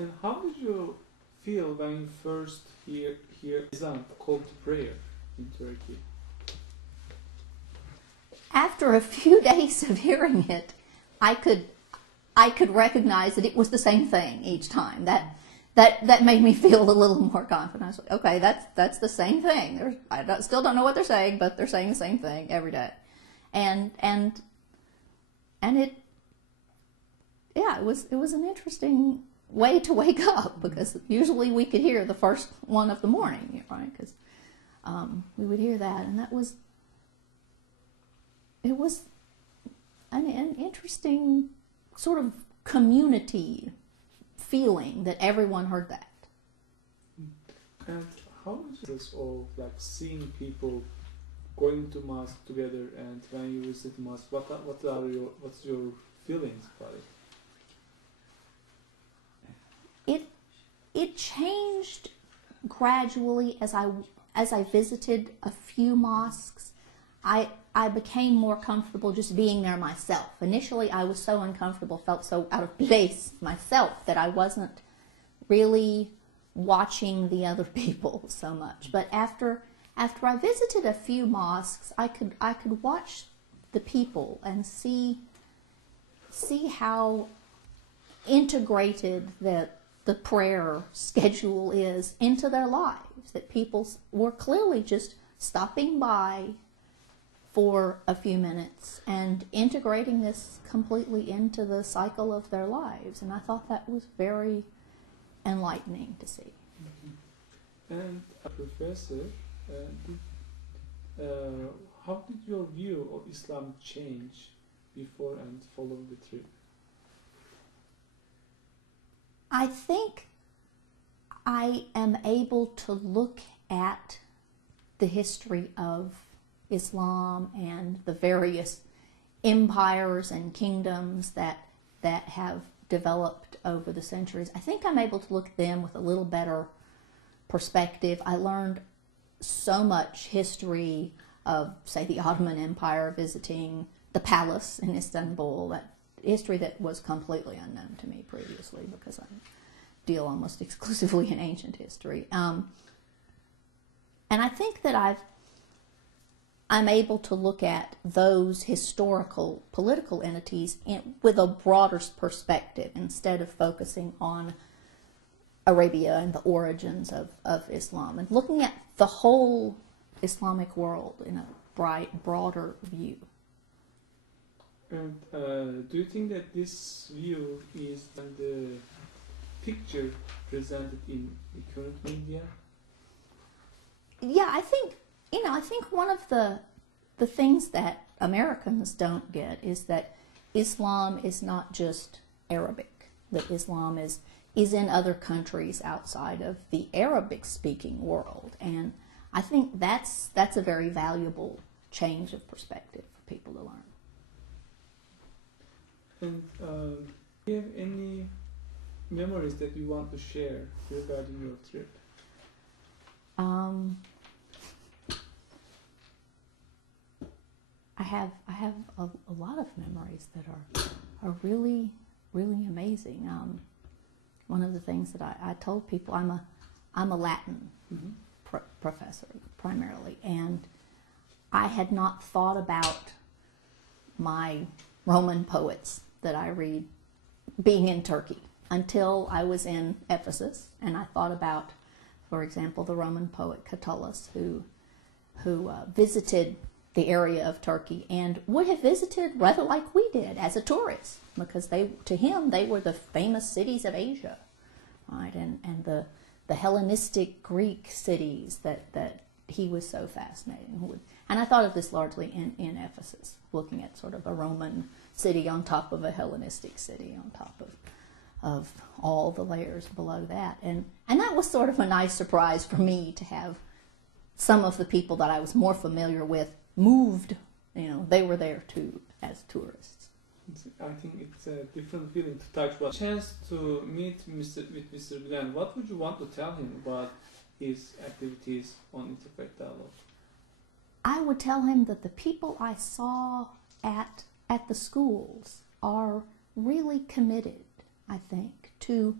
And how did you feel when you first hear Islam called to prayer in Turkey? After a few days of hearing it, I could recognize that it was the same thing each time. That made me feel a little more confident. I was like, okay, that's the same thing. Still don't know what they're saying, but they're saying the same thing every day. And it, yeah, it was an interesting way to wake up, because usually we could hear the first one of the morning, right? Because we would hear that, and it was an interesting sort of community feeling that everyone heard that. And how is this of like seeing people going to mosque together, and when you visit mosque, what's your feelings about it? It changed gradually as I visited a few mosques. I became more comfortable just being there myself. Initially, I was so uncomfortable, felt so out of place myself, that I wasn't really watching the other people so much. But after I visited a few mosques, I could watch the people and see how integrated the prayer schedule is into their lives. That people were clearly just stopping by for a few minutes and integrating this completely into the cycle of their lives. And I thought that was very enlightening to see. Mm-hmm. And Professor, how did your view of Islam change before and following the trip? I think I am able to look at the history of Islam and the various empires and kingdoms that have developed over the centuries. I think I'm able to look at them with a little better perspective. I learned so much history of, say, the Ottoman Empire, visiting the palace in Istanbul, that history that was completely unknown to me previously, because I deal almost exclusively in ancient history. And I think that I'm able to look at those historical political entities with a broader perspective, instead of focusing on Arabia and the origins of Islam, and looking at the whole Islamic world in a broader view. And do you think that this view is the picture presented in the current media? Yeah, I think one of the things that Americans don't get is that Islam is not just Arabic, that Islam is in other countries outside of the Arabic-speaking world. And I think that's a very valuable change of perspective for people to learn. And do you have any memories that you want to share regarding your trip? I have a lot of memories that are really, really amazing. One of the things that I told people, I'm a Latin professor primarily, and I had not thought about my Roman poets that I read being in Turkey until I was in Ephesus, and I thought about, for example, the Roman poet Catullus, who visited the area of Turkey and would have visited rather like we did as a tourist, because to him they were the famous cities of Asia, right? And the Hellenistic Greek cities that he was so fascinated with. And I thought of this largely in Ephesus, looking at sort of a Roman city on top of a Hellenistic city on top of all the layers below that. And that was sort of a nice surprise for me, to have some of the people that I was more familiar with moved, they were there too as tourists. I think it's a different feeling to touch. But chance to meet with Mr. Gulen, what would you want to tell him about his activities on Fethullah? I would tell him that the people I saw at the schools are really committed, I think, to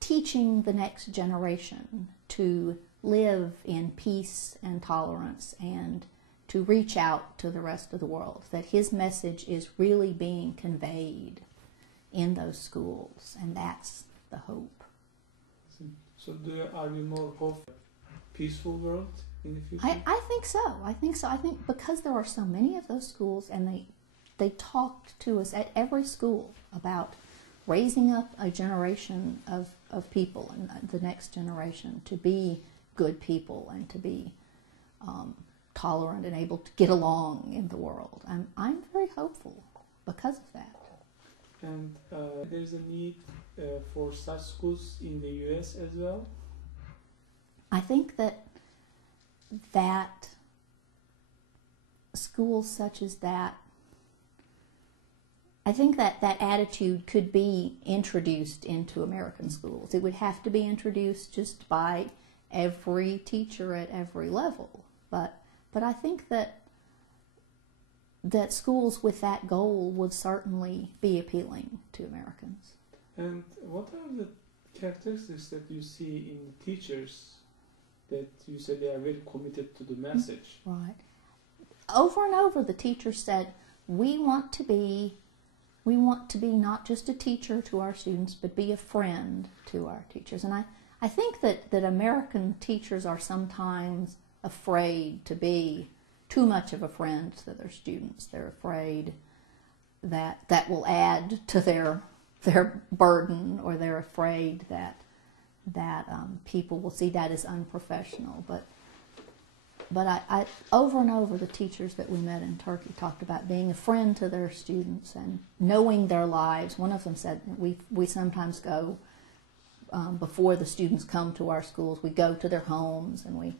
teaching the next generation to live in peace and tolerance and to reach out to the rest of the world, that his message is really being conveyed in those schools, and that's the hope. So are you more hopeful, peaceful world in the future? I think so. I think because there are so many of those schools, and they talked to us at every school about raising up a generation of people, and the next generation, to be good people and to be tolerant and able to get along in the world. I'm very hopeful because of that. And there's a need for such schools in the U.S. as well? I think that schools such as that, I think that attitude could be introduced into American schools. It would have to be introduced just by every teacher at every level. But I think that schools with that goal would certainly be appealing to Americans. And what are the characteristics that you see in teachers that you said they are very committed to the message? Right. Over and over, the teachers said, we want to be not just a teacher to our students, but be a friend to our teachers. And I think that American teachers are sometimes afraid to be too much of a friend to their students. They're afraid that will add to their burden, or they're afraid that people will see that as unprofessional. But I over and over, the teachers that we met in Turkey talked about being a friend to their students and knowing their lives. One of them said, we sometimes go, before the students come to our schools, we go to their homes and we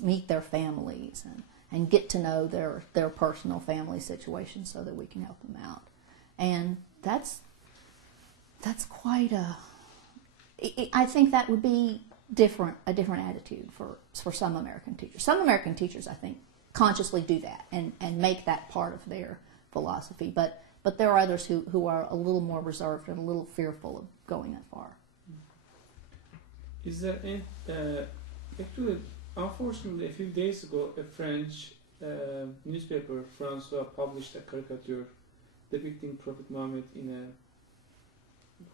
meet their families and get to know their personal family situations so that we can help them out. And that's quite I think that would be a different attitude for some American teachers. Some American teachers, I think, consciously do that and make that part of their philosophy. But there are others who are a little more reserved and a little fearful of going that far. Is there any, actually, unfortunately, a few days ago, a French newspaper, François, published a caricature depicting Prophet Muhammad in a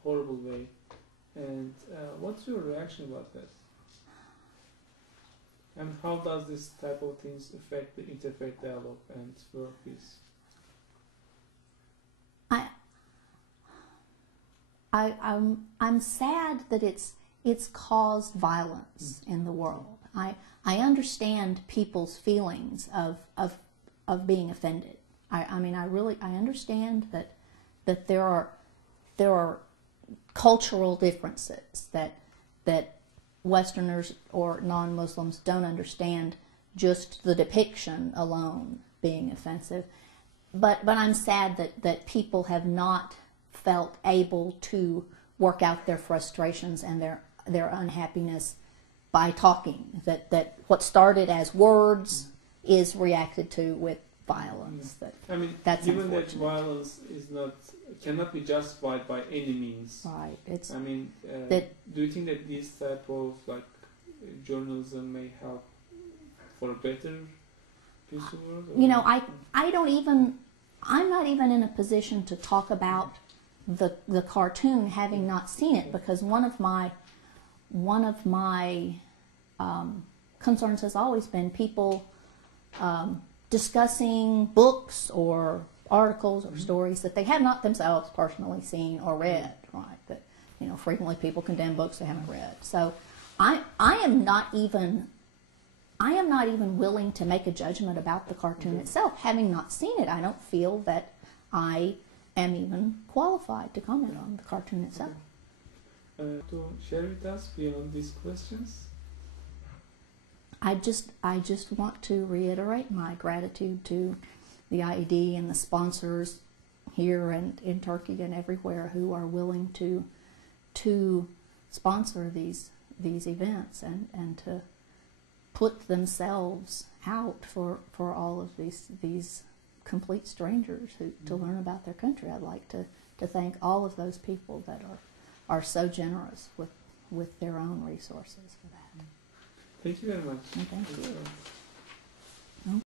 horrible way. And what's your reaction about that? And how does this type of things affect the interfaith dialogue and world peace? I'm sad that it's caused violence in the world. I understand people's feelings of being offended. I mean, I understand that there are cultural differences that Westerners or non-Muslims don't understand, just the depiction alone being offensive. But I'm sad that people have not felt able to work out their frustrations and their unhappiness by talking. That what started as words is reacted to with violence. I mean, that's given that violence cannot be justified by any means. Right. I mean, do you think that this type of journalism may help for a better peaceful world? You know, I'm not even in a position to talk about the cartoon, having not seen it, because one of my concerns has always been people discussing books or articles or stories that they have not themselves personally seen or read. Right? That frequently people condemn books they haven't read. So I am not even willing to make a judgment about the cartoon itself, having not seen it. I don't feel that I am even qualified to comment on the cartoon itself. To share with us beyond these questions? I just want to reiterate my gratitude to the IED and the sponsors here and in Turkey and everywhere who are willing to sponsor these events and to put themselves out for all of these complete strangers to learn about their country. I'd like to thank all of those people that are so generous with their own resources for that. Thank you very much. And thank you.